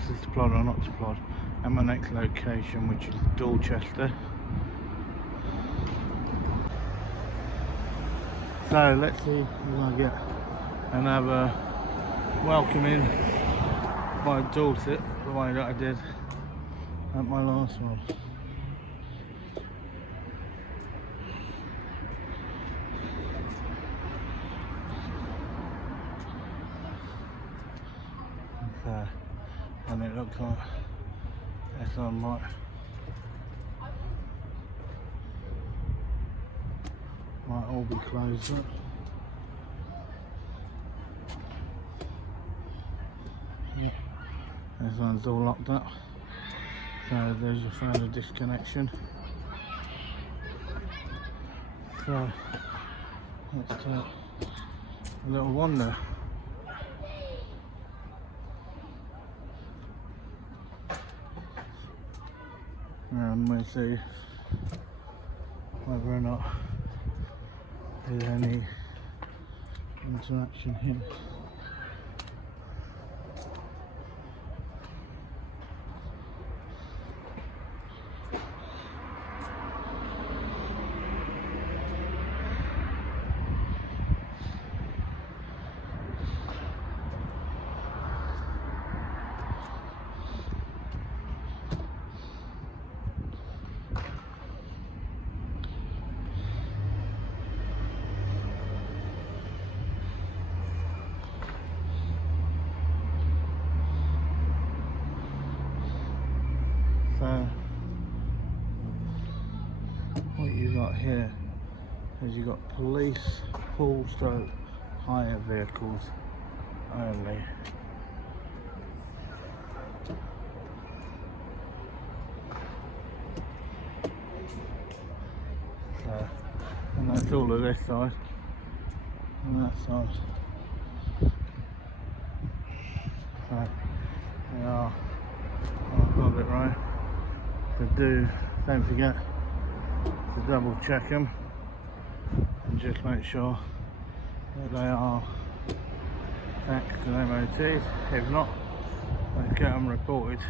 this is to plod or not to plod, and my next location, which is Dorchester. So let's see if I get another welcoming by Dorset the way that I did at my last one. So, and it looks like that's on might all be closed up. Yeah, this one's all locked up. So there's your further disconnection. So let's take a little wander. And we'll see whether or not there's any interaction here. So what you got here is you got police pull stroke hire vehicles only. So, and that's all of this side and that side. So they are, I've got it right. So don't forget to double check them and just make sure that they are taxed and MOT'd. If not, let's get them reported.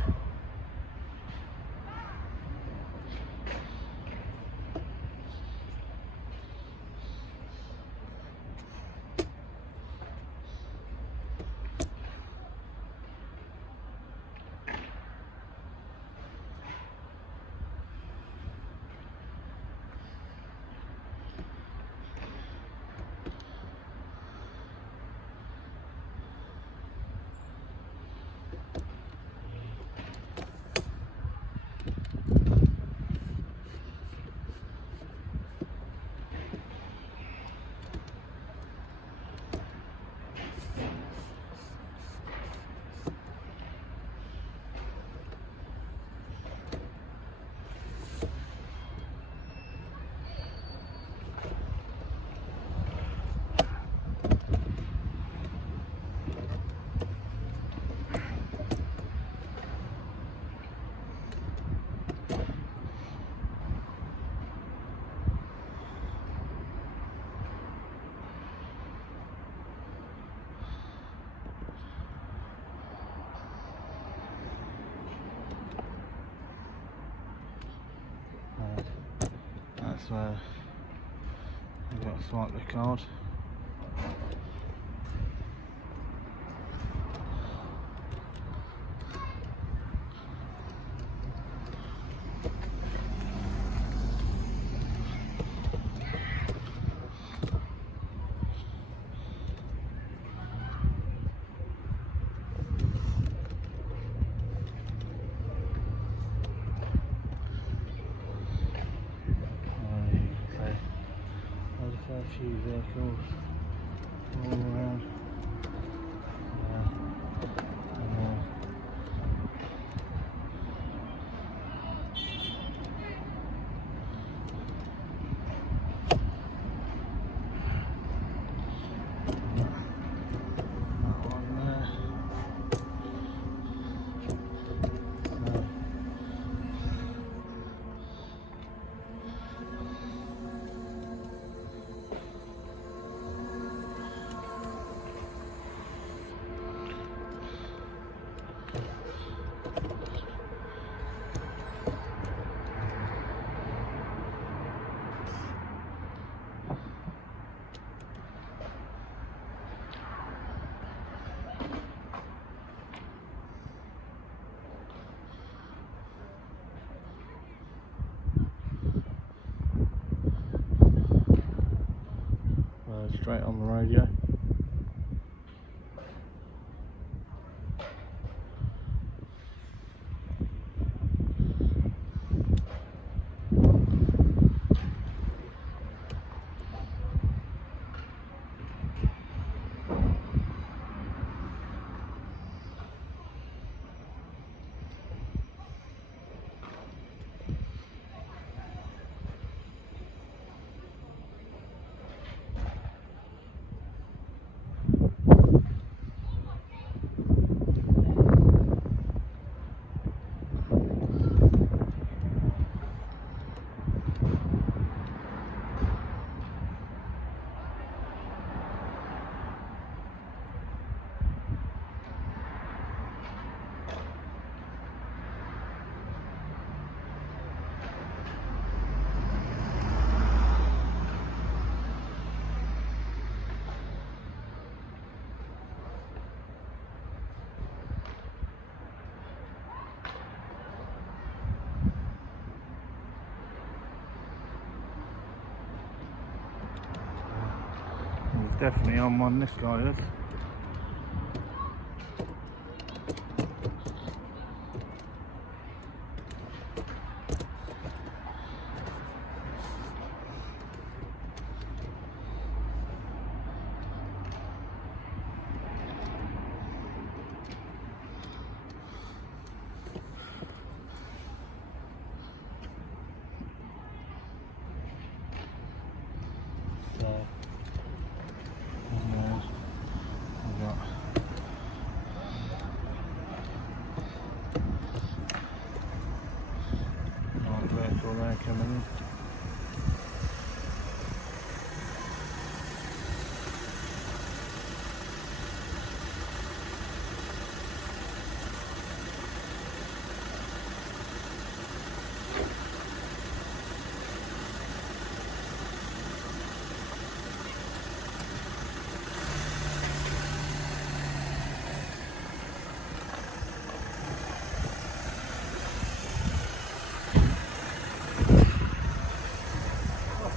That's where I've got to swipe the card. A few vehicles all around. That one there. concentrate on the radio. He's definitely on one, this guy is. So, we've got light vehicle there coming in.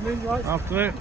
Afternoon, right? Afternoon.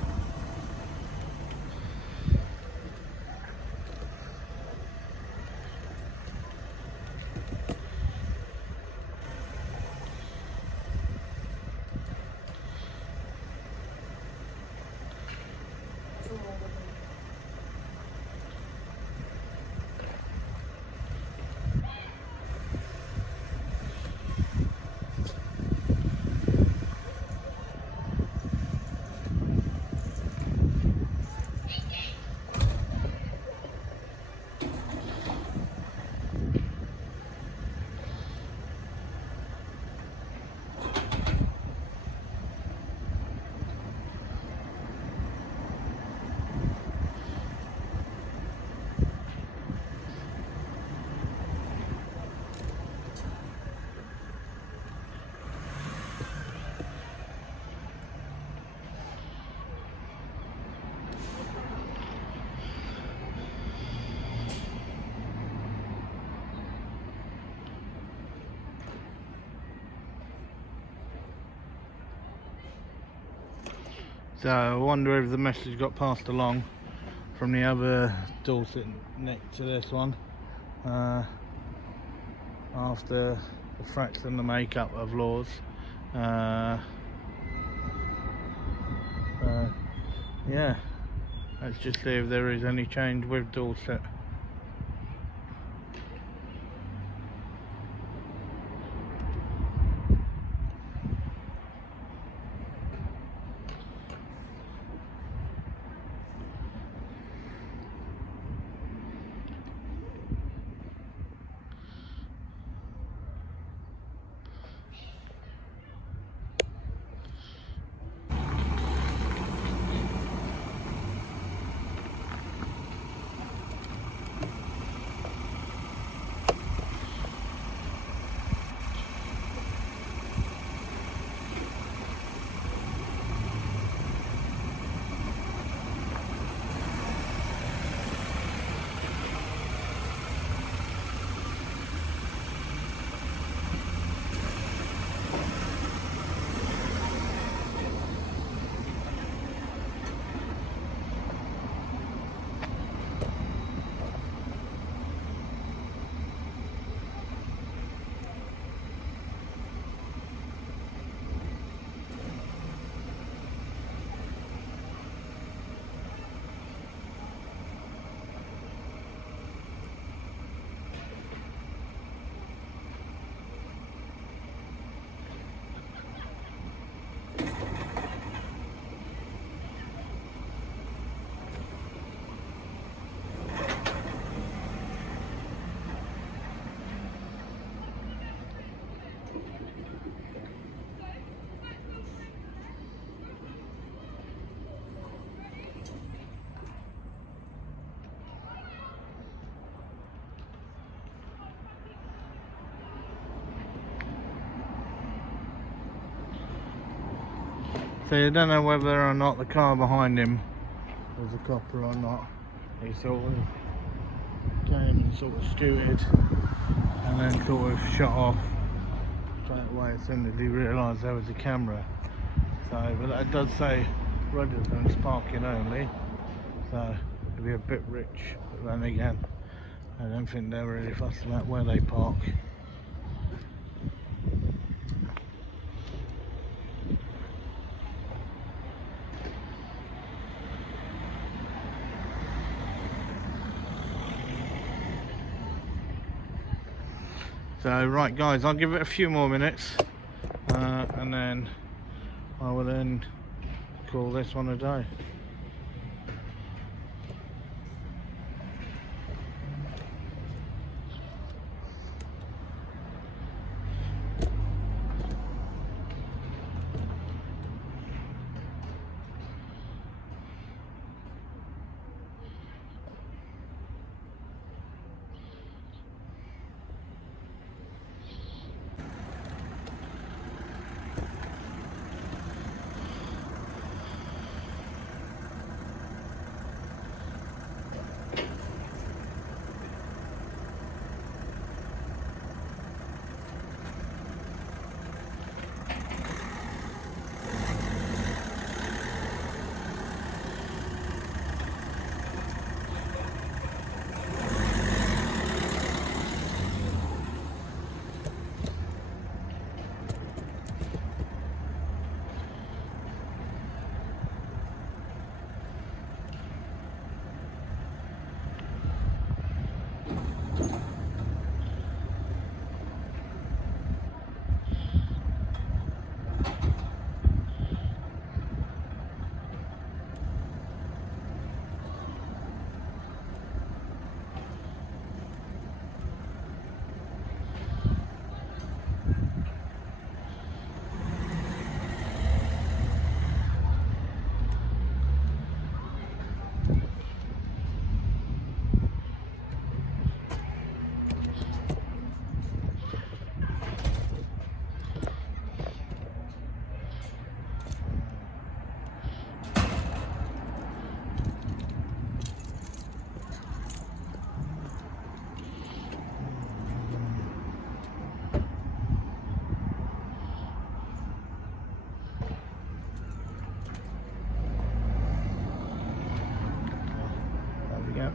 So I wonder if the message got passed along from the other Dorset next to this one after the fraction and the makeup of laws. Yeah, let's just see if there is any change with Dorset. So you don't know whether or not the car behind him was a copper or not. He sort of came and sort of scooted and then sort of shut off straight away as soon as he realised there was a camera. So, but that does say residents parking only. So it'd be a bit rich, but then again, I don't think they're really fussed about where they park. So right guys, I'll give it a few more minutes and then I will then call this one a day.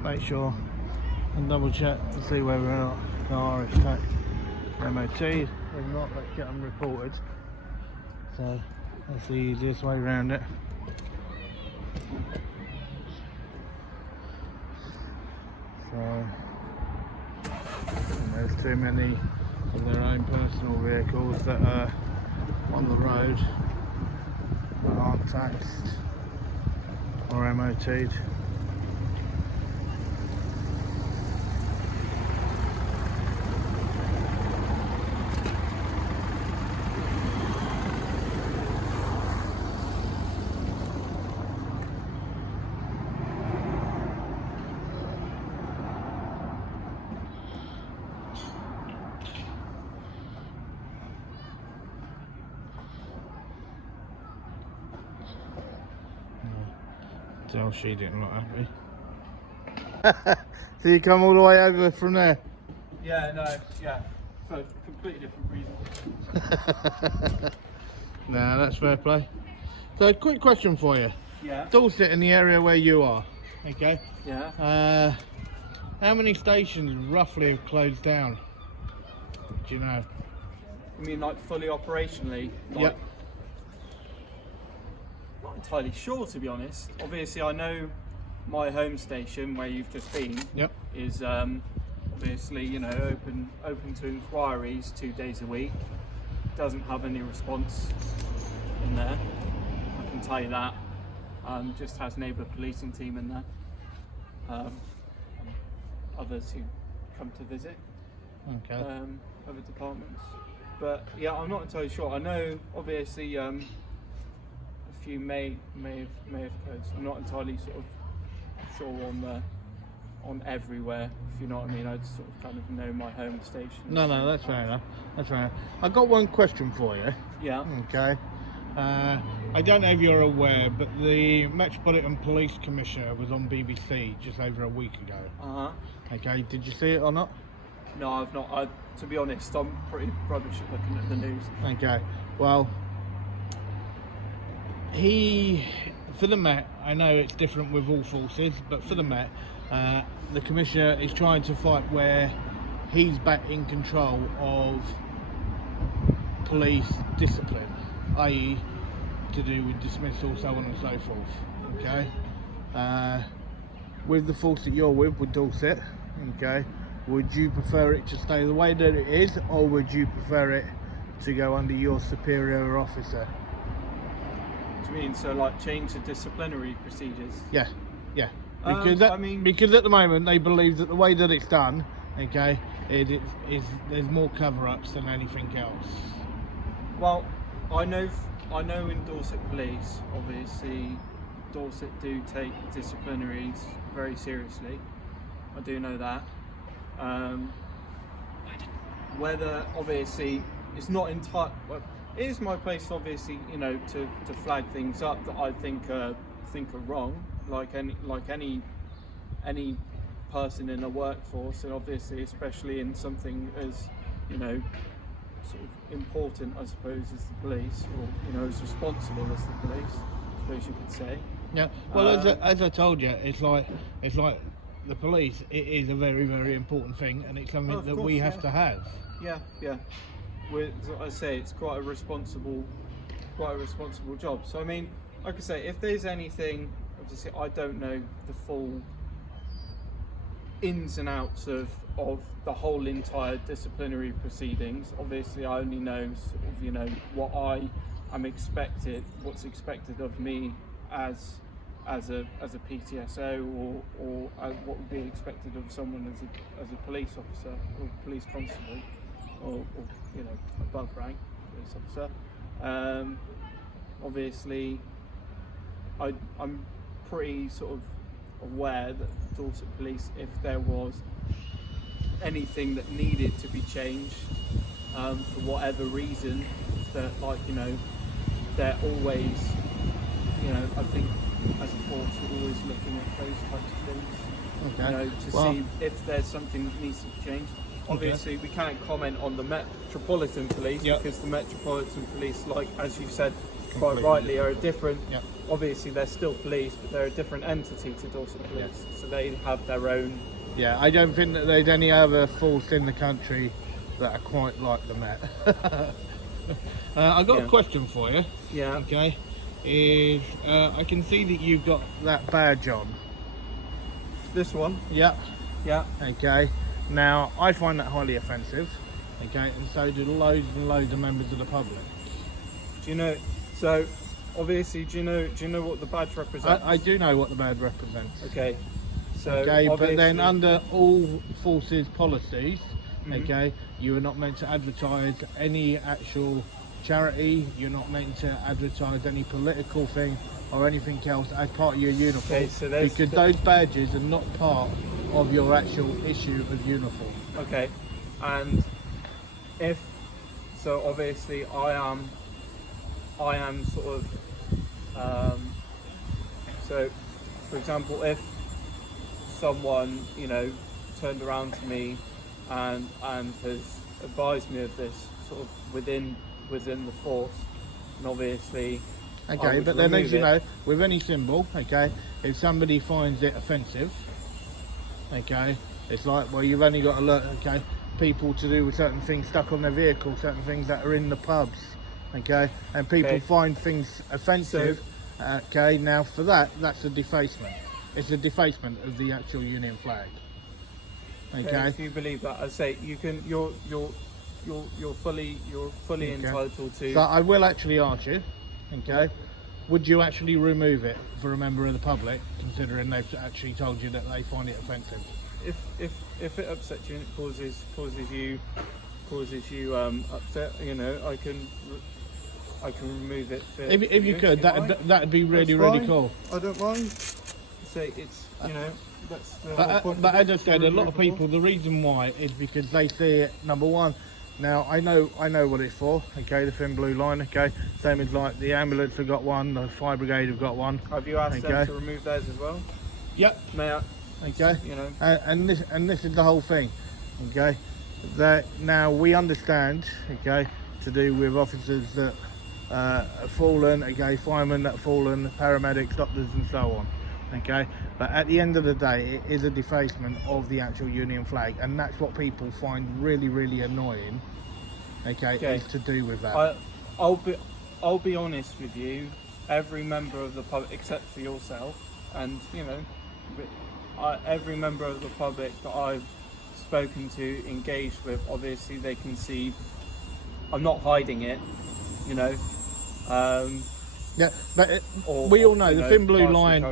Make sure and double check and see whether or not the car is taxed MOT. If not, let's get them reported. So that's the easiest way around it. So there's too many of their own personal vehicles that are on the road that aren't taxed or MOT'd. Tell she didn't look happy. So you come all the way over from there? Yeah, no, yeah, for completely different reasons. No, that's fair play. So quick question for you. Yeah. Dorset in the area where you are, okay? Yeah. How many stations roughly have closed down? Do you know? I mean, like fully operationally? Like, Yep. Not entirely sure, to be honest. Obviously, I know my home station where you've just been. Yep. Is obviously, you know, open to inquiries 2 days a week. Doesn't have any response in there, I can tell you that. Just has neighbour policing team in there. And others who come to visit. Okay. Other departments. But yeah, I'm not entirely sure. I know obviously a few may have closed. I'm not entirely sort of sure on everywhere, if you know what I mean. I just sort of kind of know my home station. No, that's fair enough. That's fair enough. I've got one question for you. Yeah. Okay. I don't know if you're aware, but the Metropolitan Police Commissioner was on BBC just over a week ago. Okay, did you see it or not? No, I've not. To be honest, I'm pretty rubbish at looking at the news. Okay, well, for the Met, I know it's different with all forces, but for the Met, the Commissioner is trying to fight where he's back in control of police discipline, i.e. to do with dismissal, so on and so forth. Okay, with the force that you're with Dorset, okay, would you prefer it to stay the way that it is, or would you prefer it to go under your superior officer? Do you mean so like change the disciplinary procedures? Yeah. Because because at the moment they believe that the way that it's done, okay, there's more cover-ups than anything else. Well, I know in Dorset Police, obviously, Dorset do take disciplinaries very seriously. I do know that. Whether obviously it's not entirely, well, it is my place, obviously, you know, to flag things up that I think are wrong, like any person in a workforce, and obviously especially in something as, you know, sort of important, I suppose, as the police, or, you know, as responsible as the police, I suppose you could say. Yeah. Well, as I told you, it's like the police. It is a very, very important thing, and it's something that we have to have. Yeah. As I say, it's quite a responsible job. So I mean, like I say, if there's anything, obviously I don't know the full ins and outs of the whole entire disciplinary proceedings. Obviously I only know sort of, you know, what I am expected, what's expected of me as a PCSO, or what would be expected of someone as a police officer or police constable, or you know, above rank police officer. Obviously I'm pretty sort of aware that Dorset Police, if there was anything that needed to be changed, for whatever reason, that, like, you know, they're always, you know, I think as a force we're always looking at those types of things, Okay. you know, to see if there's something that needs to be changed. Obviously we can't comment on the Metropolitan Police, because the Metropolitan Police, like as you said quite rightly, are a different, obviously they're still police, but they're a different entity to Dorset Police, so they have their own. Yeah, I don't think that there's any other force in the country that are quite like the Met. I've got a question for you. Yeah. Okay. Is I can see that you've got that badge on. This one? Yeah. Yeah. Okay. Now, I find that highly offensive. Okay, and so do loads and loads of members of the public. Do you know? So, obviously, do you know what the badge represents? I do know what the badge represents. Okay. So, okay, but then under all forces policies, okay, you are not meant to advertise any actual charity. You're not meant to advertise any political thing or anything else as part of your uniform. Okay, so because those badges are not part of your actual issue of uniform. Okay, and if so, obviously I am sort of so, for example, if someone, you know, turned around to me and has advised me of this sort of within the force, and obviously. Okay, but then, as you know, with any symbol, okay, if somebody finds it offensive, okay, it's like, well, you've only got to look, okay, people to do with certain things stuck on their vehicle, certain things that are in the pubs, okay, and people find things offensive, okay, now for that's a defacement. It's a defacement of the actual Union flag. Okay. If you believe that, I say you can. You're fully entitled to. So I will actually ask you. Okay, would you actually remove it for a member of the public, considering they've actually told you that they find it offensive? If it upsets you and it causes you upset, you know, I can remove it. If you could, that'd be really cool. I don't mind. Say it's, you know, that's the but as I said, a lot of people, the reason why is because they see it, number one, Now I know what it's for. Okay, the thin blue line. Okay, same as like the ambulance have got one, the fire brigade have got one. Have you asked Okay. them to remove theirs as well? Yep. May I? Okay. You know. And this is the whole thing. Okay, that now we understand. Okay, to do with officers that have fallen. Okay, firemen that have fallen, paramedics, doctors, and so on. Okay, but at the end of the day, it is a defacement of the actual Union flag, and that's what people find really annoying. Okay, is to do with that. I'll be honest with you. Every member of the public, except for yourself, and you know, every member of the public that I've spoken to, engaged with, obviously they can see I'm not hiding it. You know. Yeah, but we all know the thin blue line,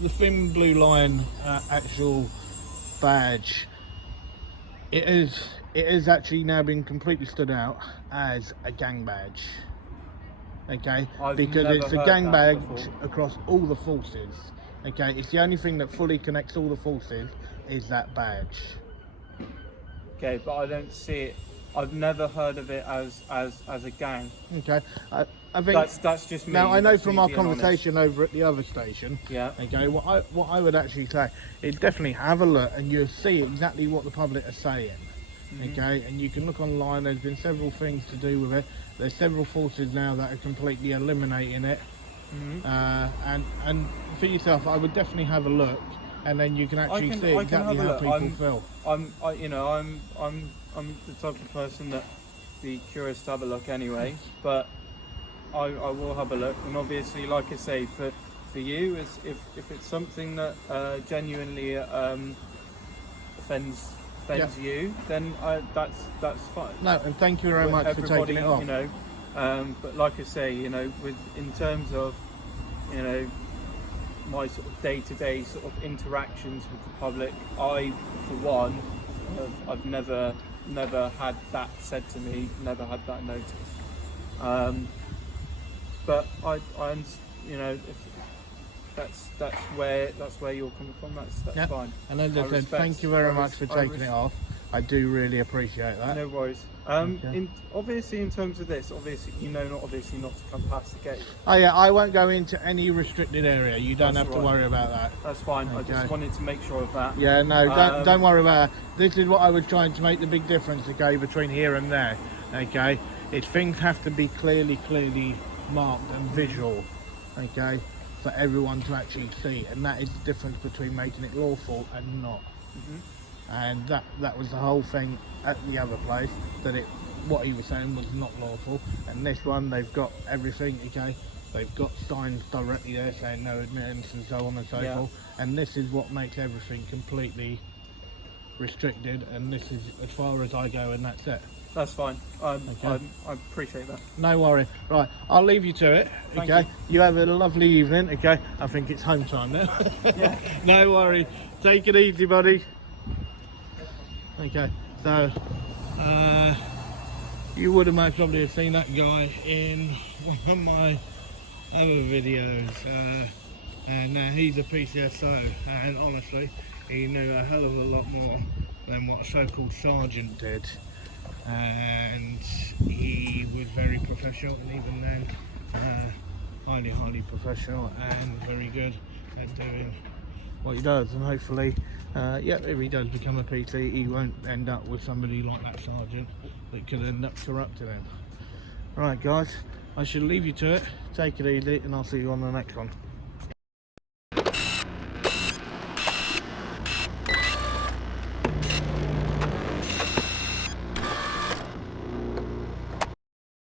the thin blue line actual badge. It is actually now been completely stood out as a gang badge. Okay, because it's a gang badge across all the forces. Okay, it's the only thing that fully connects all the forces is that badge. Okay, but I don't see it. I've never heard of it as a gang. Okay, I think that's just me. Now I know from our conversation over at the other station. Yeah. Okay, what I would actually say is definitely have a look, and you'll see exactly what the public are saying. Okay, and you can look online. There's been several things to do with it. There's several forces now that are completely eliminating it. And for yourself, I would definitely have a look, and then you can actually see exactly how people feel. I'm the type of person that be curious to have a look anyway, but I will have a look. And obviously, like I say, for you, if it's something that genuinely offends you, then that's fine. No, and thank you very much for taking it off. You know, but like I say, you know, in terms of, you know, my sort of day-to-day sort of interactions with the public, I, for one, I've never had that said to me, never had that noticed. But I you know, if that's where you're coming from. That's fine. And as I said, thank you very much for taking it off. I do really appreciate that. No worries. Obviously, in terms of this, obviously, you know, not to come past the gate. Oh yeah, I won't go into any restricted area. You don't have to worry about that. That's fine. Okay. I just wanted to make sure of that. Yeah, no, don't worry about that. This is what I was trying to make the big difference, okay, between here and there. Okay, things have to be clearly marked and visual, okay, for everyone to actually see, and that is the difference between making it lawful and not. And that was the whole thing at the other place, that what he was saying was not lawful. And this one, they've got everything, okay, they've got signs directly there saying no admittance and so on and so forth, and this is what makes everything completely restricted, and this is as far as I go, and that's it. That's fine. I appreciate that. No worry. Right, I'll leave you to it. Okay. You have a lovely evening. Okay. I think it's home time now. Yeah. No worry. Take it easy, buddy. Okay. So, you would have most probably have seen that guy in one of my other videos, and he's a PCSO, and honestly, he knew a hell of a lot more than what a so-called sergeant did. And he was very professional, and even then highly professional and very good at doing what he does. And hopefully if he does become a PT, he won't end up with somebody like that sergeant that could end up corrupting him. Right guys, I shall leave you to it. Take it easy, and I'll see you on the next one.